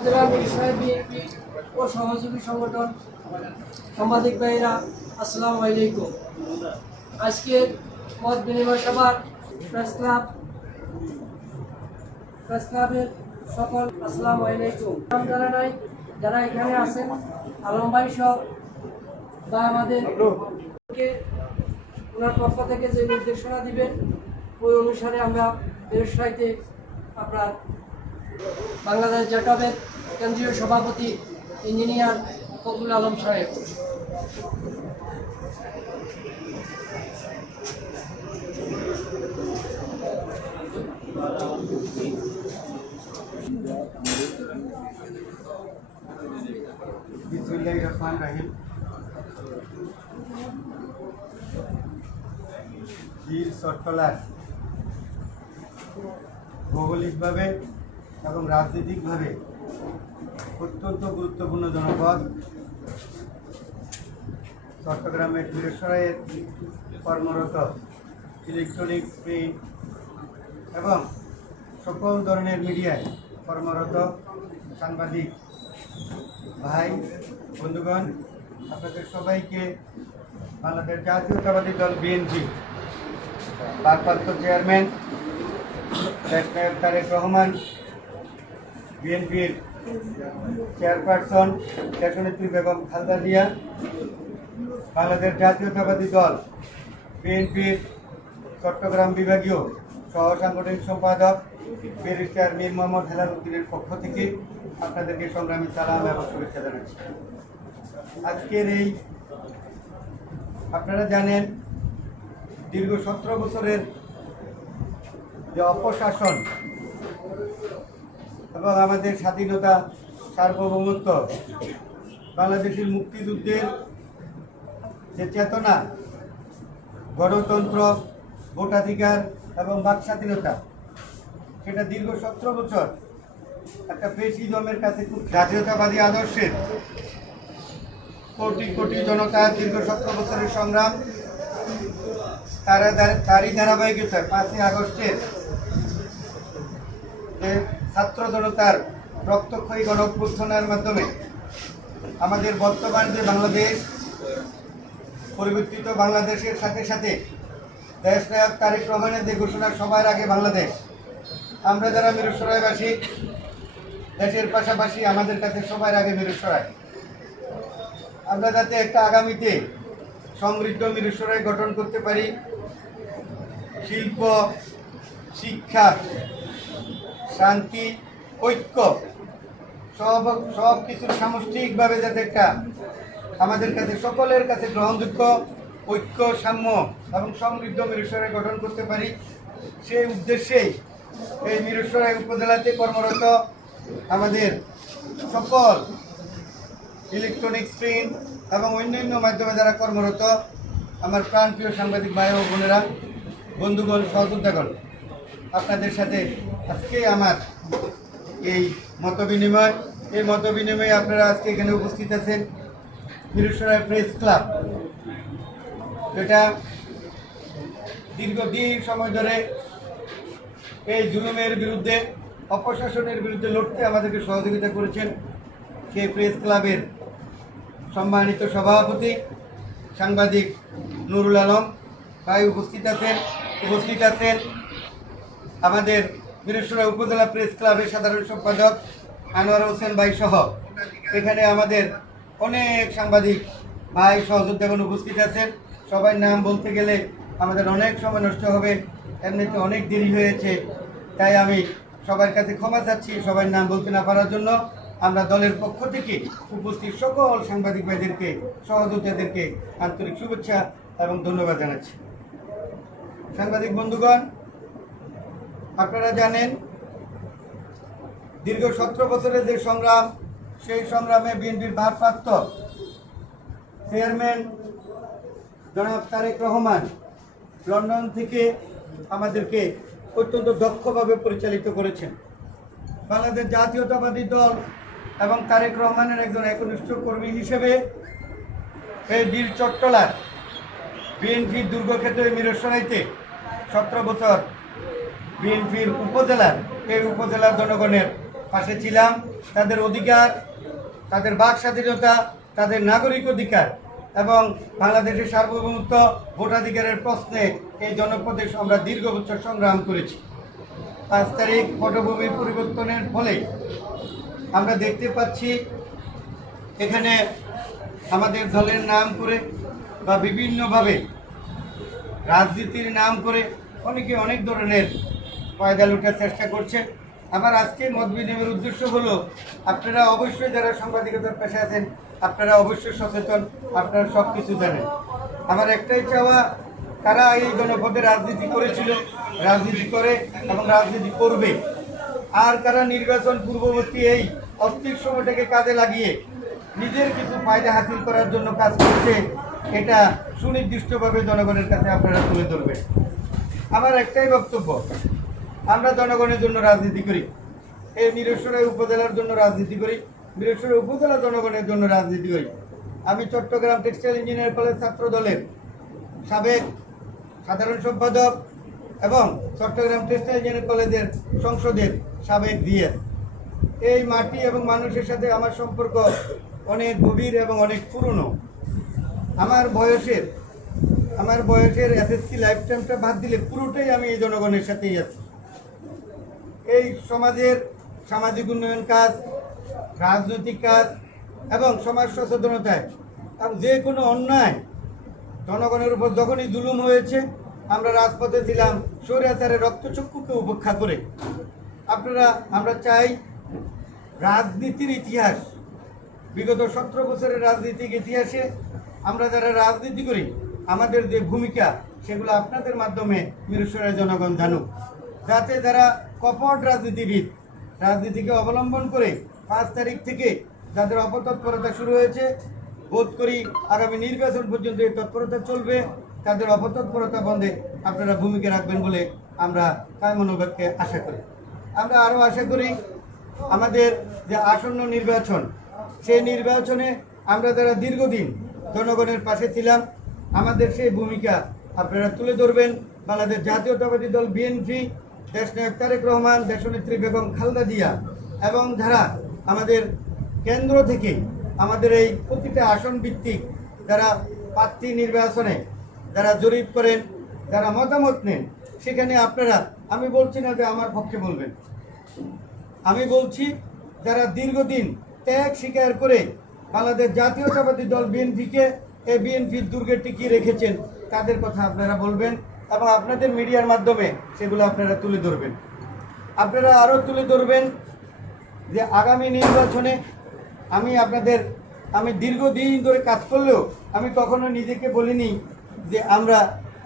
উপজেলা মিরসরাই বিএনপি ও সহযোগী সংগঠন সাংবাদিক ভাইয়েরা আসসালামু আলাইকুম। আজকে মত বিনিময় সভার প্রেস ক্লাবের সকল আসসালামু আলাইকুম জানাই। যারা এখানে আছেন আলম ভাই সহ বা আমাদের ওনার পক্ষ থেকে যে নির্দেশনা দিবেন ওই অনুসারে আমরা মিরসরাইতে আপনার বাংলাদেশ জ্যাকবের কেন্দ্রীয় সভাপতি ইঞ্জিনিয়ার ফখরুল আলম সাহেব, বিসমিল্লাহির রহমানির রহিম। বীর চট্টলার ভৌগোলিকভাবে এবং রাজনৈতিকভাবে অত্যন্ত গুরুত্বপূর্ণ জনপদ। চট্টগ্রামের মিরসরাইয়ে কর্মরত ইলেকট্রনিক, প্রিন্ট এবং সকল ধরনের মিডিয়ায় কর্মরত সাংবাদিক ভাই বন্ধুগণ, আপনাদের সবাইকে বাংলাদেশ জাতীয়তাবাদী দল বিএনপি ভারপ্রাপ্ত চেয়ারম্যান দেশ নায়ক তারেক রহমান, বিএনপির চেয়ারপারসন দেশনেত্রী বেগম খালেদা জিয়া, বাংলাদেশ জাতীয়তাবাদী দল বিএনপির চট্টগ্রাম বিভাগীয় সহ সাংগঠনিক সম্পাদক ব্যারিস্টার মীর মোহাম্মদ হেলাল উদ্দিনের পক্ষ থেকে আপনাদেরকে সংগ্রামী সালাম এবং শুভেচ্ছা জানাচ্ছি। আজকের এই আপনারা জানেন দীর্ঘ 17 বছরের যে অপশাসন এবং আমাদের স্বাধীনতা, সার্বভৌমত্ব, বাংলাদেশের মুক্তিযুদ্ধের যে চেতনা, গণতন্ত্র, ভোটাধিকার এবং বাক স্বাধীনতা, সেটা দীর্ঘ 17 বছর একটা ফ্যাসিজমের কাছে খুব জাতীয়তাবাদী আদর্শের কোটি কোটি জনতার দীর্ঘ 17 বছরের সংগ্রাম, তারই ধারাবাহিকতায় 5ই আগস্টের যে ছাত্র জনতার রক্তক্ষয়ী গণঅভ্যুত্থানের মাধ্যমে আমাদের বর্তমান যে বাংলাদেশ, পরিবর্তিত বাংলাদেশের সাথে সাথে দেশ নায়ক তারেক রহমানের যে ঘোষণা সবার আগে বাংলাদেশ, আমরা যারা মিরসরাইবাসী, দেশের পাশাপাশি আমাদের কাছে সবার আগে মিরসরাই, আমরা যাতে একটা আগামীতে সমৃদ্ধ মিরসরাই গঠন করতে পারি, শিল্প, শিক্ষা, শান্তি, ঐক্য সব কিছুর সামষ্টিকভাবে যাতে একটা আমাদের কাছে সকলের কাছে গ্রহণযোগ্য ঐক্য, সাম্য এবং সমৃদ্ধ মিরসরাই গঠন করতে পারি, সেই উদ্দেশ্যেই এই মিরসরাই উপজেলাতে কর্মরত আমাদের সকল ইলেকট্রনিক, প্রিন্ট এবং অন্যান্য মাধ্যমে যারা কর্মরত আমার প্রাণপ্রিয় সাংবাদিক ভাই ও বোনেরা, বন্ধুগণ, সহযোদ্ধাগণ, আপনাদের সাথে আজকে আমার এই মতবিনিময়। এই মতবিনিময়ে আপনারা আজকে এখানে উপস্থিত আছেন মিরসরাই প্রেস ক্লাব, যেটা দীর্ঘদিন সময় ধরে এই জুলুমের বিরুদ্ধে, অপশাসনের বিরুদ্ধে লড়তে আমাদেরকে সহযোগিতা করেছেন। সেই প্রেস ক্লাবের সম্মানিত সভাপতি সাংবাদিক নুরুল আলম ভাই উপস্থিত আছেন আমাদের মিরসরাই উপজেলা প্রেস ক্লাবের সাধারণ সম্পাদক আনোয়ার হোসেন ভাই সহ এখানে আমাদের অনেক সাংবাদিক ভাই সহযোদ্ধাগণ উপস্থিত আছেন। সবাই নাম বলতে গেলে আমাদের অনেক সময় নষ্ট হবে, এমনিতে অনেক দেরি হয়েছে, তাই আমি সবার কাছে ক্ষমা চাচ্ছি সবাই নাম বলতে না পারার জন্য। আমরা দলের পক্ষ থেকে উপস্থিত সকল সাংবাদিক ভাইদেরকে, সহযোদ্ধাদেরকে আন্তরিক শুভেচ্ছা এবং ধন্যবাদ জানাচ্ছি। সাংবাদিক বন্ধুগণ, আপনারা জানেন দীর্ঘ 17 বছরের যে সংগ্রাম, সেই সংগ্রামে বিএনপির ভারপ্রাপ্ত চেয়ারম্যান জনাব তারেক রহমান লন্ডন থেকে আমাদেরকে অত্যন্ত দক্ষভাবে পরিচালিত করেছেন। বাংলাদেশ জাতীয়তাবাদী দল এবং তারেক রহমানের একজন একনিষ্ঠ কর্মী হিসেবে এই বীর চট্টলার বিএনপির দুর্গক্ষেত্র মিরসরাইতে 17 বছর বিএনপির উপজেলার জনগণের পাশে ছিলাম। তাদের অধিকার, তাদের বাক স্বাধীনতা, তাদের নাগরিক অধিকার এবং বাংলাদেশের সার্বভৌমত্ব ভোটাধিকারের প্রশ্নে এই জনপদে আমরা দীর্ঘ বছর সংগ্রাম করেছি। 5 তারিখ পটভূমি পরিবর্তনের ফলে আমরা দেখতে পাচ্ছি এখানে আমাদের দলের নাম করে বা বিভিন্নভাবে রাজনীতির নাম করে অনেকে অনেক ধরনের পয়দা লুটার চেষ্টা করছে। আমার আজকে মত বিনিময়ের উদ্দেশ্য হলো, আপনারা অবশ্যই যারা সাংবাদিকতার পেশায় আছেন আপনারা অবশ্যই সচেতন, আপনারা সব কিছু জানেন। আমার একটাই চাওয়া, তারা এই জনপদে রাজনীতি করেছিল, রাজনীতি করে এবং রাজনীতি করবে, আর কারা নির্বাচন পূর্ববর্তী এই অস্থির সময়টাকে কাজে লাগিয়ে নিজের কিছু ফায়দা হাসিল করার জন্য কাজ করছে, এটা সুনির্দিষ্টভাবে জনগণের কাছে আপনারা তুলে ধরবেন। আমার একটাই বক্তব্য, আমরা জনগণের জন্য রাজনীতি করি, এই মিরসরাই উপজেলার জন্য রাজনীতি করি, মিরসরাই উপজেলা জনগণের জন্য রাজনীতি করি। আমি চট্টগ্রাম টেক্সটাইল ইঞ্জিনিয়ার কলেজ ছাত্র দলের সাবেক সাধারণ সম্পাদক এবং চট্টগ্রাম টেক্সটাইল ইঞ্জিনিয়ার কলেজের সংসদের সাবেক ডিএস। এই মাটি এবং মানুষের সাথে আমার সম্পর্ক অনেক গভীর এবং অনেক পুরনো। আমার বয়সের এসএসসি লাইফ টাইমটা বাদ দিলে পুরোটাই আমি এই জনগণের সাথেই আছি। এই সমাজের সামাজিক উন্নয়ন কাজ, রাজনৈতিক কাজ এবং সমাজ সচেতনতায় এবং যে কোনো অন্যায় জনগণের উপর যখনই জুলুম হয়েছে আমরা রাজপথে ছিলাম স্বৈরাচারের রক্তচক্ষুকে উপেক্ষা করে। আমরা চাই রাজনীতির ইতিহাস, বিগত 17 বছরের রাজনৈতিক ইতিহাসে আমরা যারা রাজনীতি করি আমাদের যে ভূমিকা সেগুলো আপনাদের মাধ্যমে মিরসরাই জনগণ জানুক, যাতে যারা কপট রাজনীতিবিদ রাজনীতিকে অবলম্বন করে 5 তারিখ থেকে যাদের অপতৎপরতা শুরু হয়েছে, বোধ করি আগামী নির্বাচন পর্যন্ত এই তৎপরতা চলবে, তাদের অপতৎপরতা বন্ধে আপনারা ভূমিকা রাখবেন বলে আমরা কায়মনোবাক্যে আশা করি। আমরা আরও আশা করি আমাদের যে আসন্ন নির্বাচন, সেই নির্বাচনে আমরা যারা দীর্ঘদিন জনগণের পাশে ছিলাম আমাদের সেই ভূমিকা আপনারা তুলে ধরবেন। বাংলাদেশ জাতীয়তাবাদী দল বিএনপি, দেশনায়ক তারেক রহমান, দেশনেত্রী বেগম খালেদা জিয়া এবং যারা আমাদের কেন্দ্র থেকে আমাদের এই প্রতিটা আসন ভিত্তিক যারা প্রার্থী নির্বাচনে যারা জরিপ করেন, যারা মতামত নেন, সেখানে আপনারা, আমি বলছি না যে আমার পক্ষে বলবেন, আমি বলছি যারা দীর্ঘদিন ত্যাগ স্বীকার করে বাংলাদেশ জাতীয়তাবাদী দল বিএনপিকে এই বিএনপির দুর্গে টিকিয়ে রেখেছেন তাদের কথা আপনারা বলবেন এবং আপনাদের মিডিয়ার মাধ্যমে সেগুলো আপনারা তুলে ধরবেন। আপনারা আরও তুলে ধরবেন যে আগামী নির্বাচনে আমি দীর্ঘদিন ধরে কাজ করলেও আমি কখনো নিজেকে বলিনি যে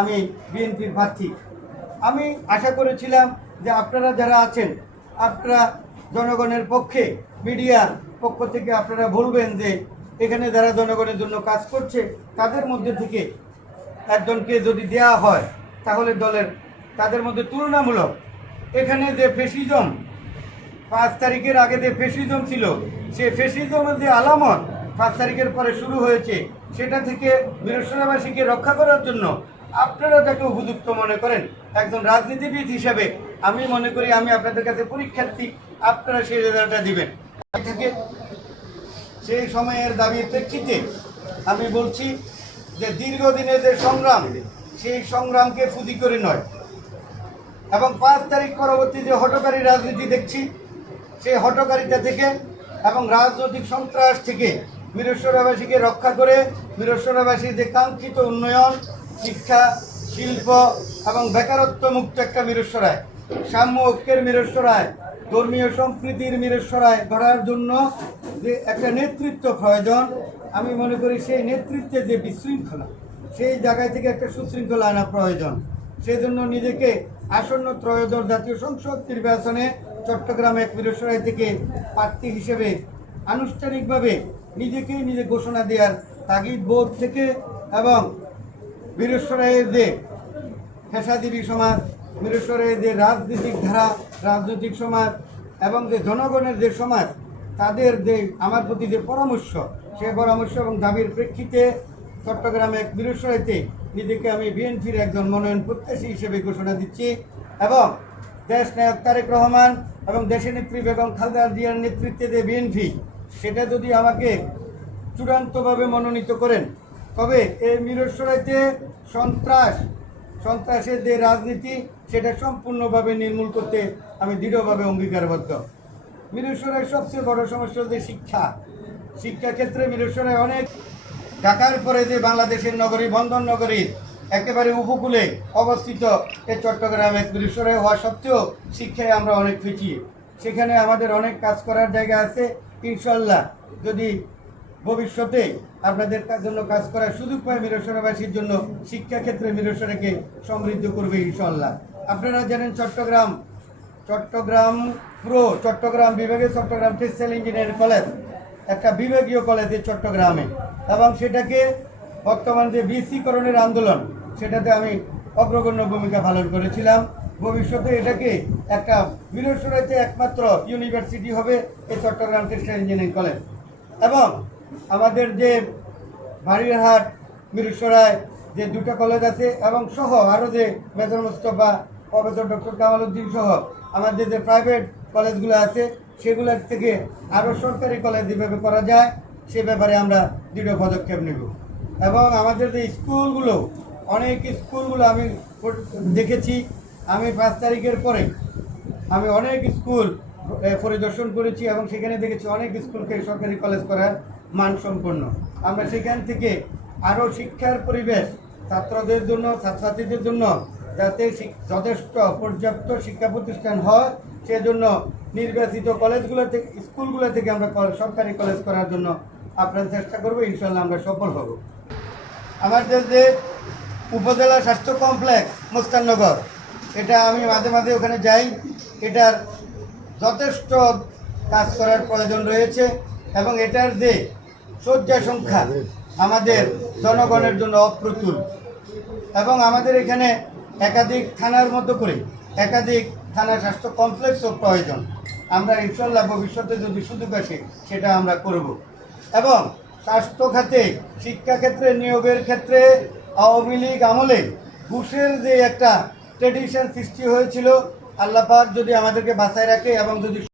আমি বিএনপির প্রার্থী। আমি আশা করেছিলাম যে আপনারা যারা আছেন আপনারা জনগণের পক্ষে, মিডিয়ার পক্ষ থেকে আপনারা বলবেন যে এখানে যারা জনগণের জন্য কাজ করছে তাদের মধ্যে থেকে একজনকে যদি দেয়া হয় তাহলে তাদের মধ্যে তুলনামূলক এখানে যে ফ্যাসিজম 5 তারিখের আগে যে ফ্যাসিজম ছিল, সে ফ্যাসিজমের যে আলামত 5 তারিখের পরে শুরু হয়েছে, সেটা থেকে মিরসরাইবাসীকে রক্ষা করার জন্য আপনারা যাকে উপযুক্ত মনে করেন একজন রাজনীতিবিদ হিসাবে আমি মনে করি আমি আপনাদের কাছে পরীক্ষার্থী, আপনারা সেই রেজাল্টটা দিবেন। সেই সময়ের দাবির প্রেক্ষিতে আমি বলছি যে দীর্ঘদিনের যে সংগ্রাম, সেই সংগ্রামকে ফুদি করে নয় এবং 5 তারিখ পরবর্তী যে হঠকারী রাজনীতি দেখছি সেই হঠকারিতা থেকে এবং রাজনৈতিক সন্ত্রাস থেকে মিরসরাইবাসীকে রক্ষা করে মিরসরাইবাসীর যে কাঙ্ক্ষিত উন্নয়ন, শিক্ষা, শিল্প এবং বেকারত্ব মুক্ত একটা মিরসরাই, সাম্য ঐক্যের মিরসরাই, ধর্মীয় সম্প্রীতির মিরসরাই গড়ার জন্য যে একটা নেতৃত্ব প্রয়োজন, আমি মনে করি সেই নেতৃত্বের যে বিশৃঙ্খলা, সেই জায়গায় থেকে একটা সুশৃঙ্খলা আনা প্রয়োজন। সেই জন্য নিজেকে আসন্ন ত্রয়োদশ জাতীয় সংসদ নির্বাচনে চট্টগ্রাম 1 মিরসরাই থেকে প্রার্থী হিসেবে আনুষ্ঠানিকভাবে নিজে ঘোষণা দেওয়ার তাগিদ বোধ থেকে এবং মিরসরাইয়ের যে পেশাজীবী সমাজ, মিরসরাইয়ের যে রাজনৈতিক ধারা, রাজনৈতিক সমাজ এবং যে জনগণের যে সমাজ, তাদের যে আমার প্রতি যে পরামর্শ, সেই পরামর্শ এবং দাবির প্রেক্ষিতে চট্টগ্রাম 1 মিরসরাইতে নিজেকে আমি বিএনপির একজন মনোনয়ন প্রত্যাশী হিসেবে ঘোষণা দিচ্ছি এবং দেশনায়ক তারেক রহমান এবং দেশনেত্রী বেগম খালেদা জিয়ার নেতৃত্বে যে বিএনপি, সেটা যদি আমাকে চূড়ান্তভাবে মনোনীত করেন, তবে এই মিরসরাইতে সন্ত্রাসের যে রাজনীতি, সেটা সম্পূর্ণভাবে নির্মূল করতে আমি দৃঢ়ভাবে অঙ্গীকারবদ্ধ। মিরসরাই সবচেয়ে বড় সমস্যা হচ্ছে শিক্ষা ক্ষেত্রে মিরসরাই অনেক, ঢাকার পরে যে বাংলাদেশের নগরী, বন্দর নগরীর একেবারে উপকূলে অবস্থিত এই চট্টগ্রামে মিরসরাই হওয়া সত্ত্বেও শিক্ষায় আমরা অনেক পিছিয়ে। সেখানে আমাদের অনেক কাজ করার জায়গা আছে। ইনশাল্লাহ যদি ভবিষ্যতে আপনাদের জন্য কাজ করার সুযোগ পায় মিরসরাইবাসীর জন্য, শিক্ষা ক্ষেত্রে মিরসরাইকে সমৃদ্ধ করবে ইনশাল্লাহ। আপনারা জানেন চট্টগ্রাম বিভাগে চট্টগ্রাম টেক্সটাইল ইঞ্জিনিয়ারিং কলেজ একটা বিভাগীয় কলেজ চট্টগ্রামে, এবং সেটাকে বর্তমান যে বিসিকরণের আন্দোলন, সেটাতে আমি অগ্রগণ্য ভূমিকা পালন করেছিলাম। ভবিষ্যতে এটাকে একটা মিরসরাইতে একমাত্র ইউনিভার্সিটি হবে এই চট্টগ্রাম টেক্সটাইল ইঞ্জিনিয়ারিং কলেজ। এবং আমাদের যে বাড়িরহাট, মিরসরাই যে দুটো কলেজ আছে, এবং সহ আরও যে major Mostafa, professor doctor Kamal Uddin সহ আমাদের যে প্রাইভেট কলেজগুলো আছে, সেগুলোর থেকে আরও সরকারি কলেজ যেভাবে করা যায় সে ব্যাপারে আমরা দৃঢ় পদক্ষেপ নেব। এবং আমাদের যে অনেক স্কুলগুলো আমি দেখেছি। আমি 5 তারিখের পরে আমি অনেক স্কুল পরিদর্শন করেছি এবং সেখানে দেখেছি অনেক স্কুলকে সরকারি কলেজ করার মানসম্পন্ন। আমরা সেখান থেকে আরও শিক্ষার পরিবেশ ছাত্রদের জন্য, ছাত্রছাত্রীদের জন্য যাতে যথেষ্ট পর্যাপ্ত শিক্ষা প্রতিষ্ঠান হয়, সেজন্য নির্বাচিত স্কুলগুলো থেকে আমরা সরকারি কলেজ করার জন্য আপনার চেষ্টা করবো। ইনশাল্লাহ আমরা সফল হব। আমাদের যে উপজেলা স্বাস্থ্য কমপ্লেক্স মোস্তাননগর, এটা আমি মাঝে মাঝে ওখানে যাই। এটার যথেষ্ট কাজ করার প্রয়োজন রয়েছে এবং এটার যে শয্যা সংখ্যা আমাদের জনগণের জন্য অপ্রতুল, এবং আমাদের এখানে একাধিক থানার মতো করে একাধিক থানা স্বাস্থ্য কমপ্লেক্সও প্রয়োজন। আমরা ইনশাল্লাহ ভবিষ্যতে যদি সুযোগ আসে সেটা আমরা করব। এবং স্বাস্থ্য খাতে, শিক্ষা ক্ষেত্রে, নিয়োগের ক্ষেত্রে আওয়ামী লীগ আমলে ঘুষের যে একটা ট্রেডিশন সৃষ্টি হয়েছিল, আল্লাহ পাক যদি আমাদেরকে বাঁচায় রাখে এবং যদি